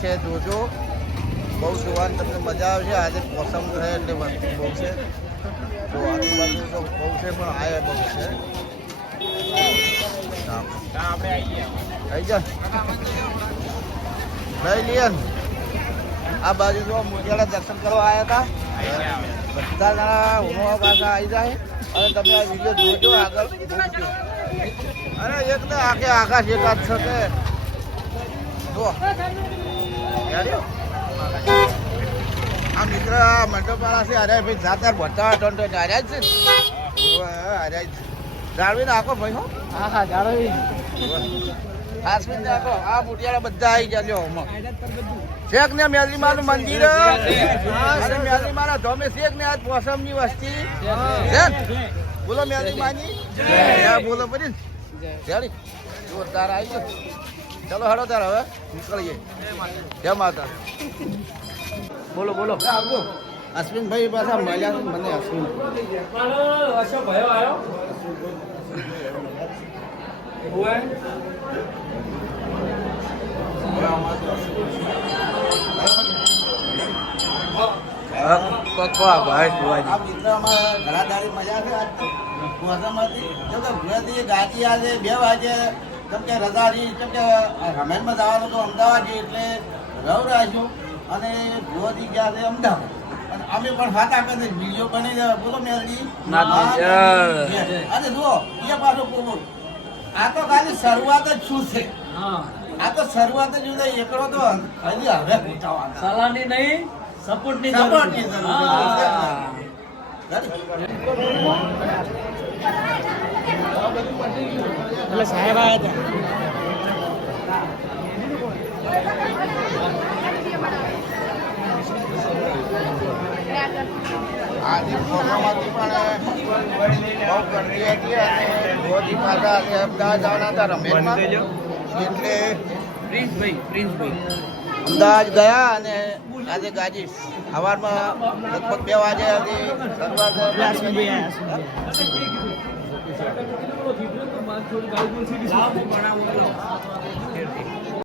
છે જોજો, બહુ જોવાની તમને મજા આવશે. આજે મોસમ રહે એટલે વસ્તી બહુ છે, તો આજુબાજુ તો બહુ છે પણ આ બહુ છે. આવી જા લઈ લઈએ. આ બાજુ તો મોતિયાળા દર્શન કરવા આવ્યા હતા. બધા જણા ઉમા પાછા આવી જાય અને તમે આ વિડીયો જોજો આગળ. અરે એક તો આકાશ એકાદ છે જો આ મિત્ર મંડપવાળા છે. અરે ભાઈ જાતા બચાવા ટોન્ટો હાર્યા જ છે, હાર્યા જ જાળવી નાખો ભાઈ. હો હા હા જાળવી ખાસ કરીને નાખો. આ મોટિયાળા બધા આવી ગયા. શેખ ને મેલીમા નું મંદિર અને મેલીમા ના ધોમે શેખ ને આજ પોસમ ની વસ્તી બોલો મેલીમા ની બોલો પડી જોરદાર આવી ગયો. ચલો હડો તાર હવે નીકળીએ. જય માતા. બોલો બોલો અશ્વિનભાઈ પાછા મળ્યા છે મને. અશ્વિન ઘણા દાડી મજા છે. ગાતી આજે 2 વાગે કેમ કે રજાજી કેમ કે રમેશમાં જવાનું તો અમદાવાદ એટલે રવ રાખ્યું અને ભુવાજી ગયા છે અમદાવાદ. અને અમે પણ હાથ આપે છે વિડીયો બની બોલો મેલડી. અને જુઓ એ પાછો બોલો આ તો ખાલી શરૂઆત જ શું છે. આ તો શરૂઆત જ એકડો તો હજી હવે સલાહની નહીં સપોર્ટની એટલે સાહેબ આવ્યા હતા. આજે પ્રોગ્રામમાંથી પણ બહુ ગરદી હતી અને મોદી પાછા અમદાવાદ જવાના હતા રમેશમાં એટલે અમદાવાદ ગયા અને આજે ગાજી સવારમાં લગભગ 2 વાગે હતી શરૂઆત.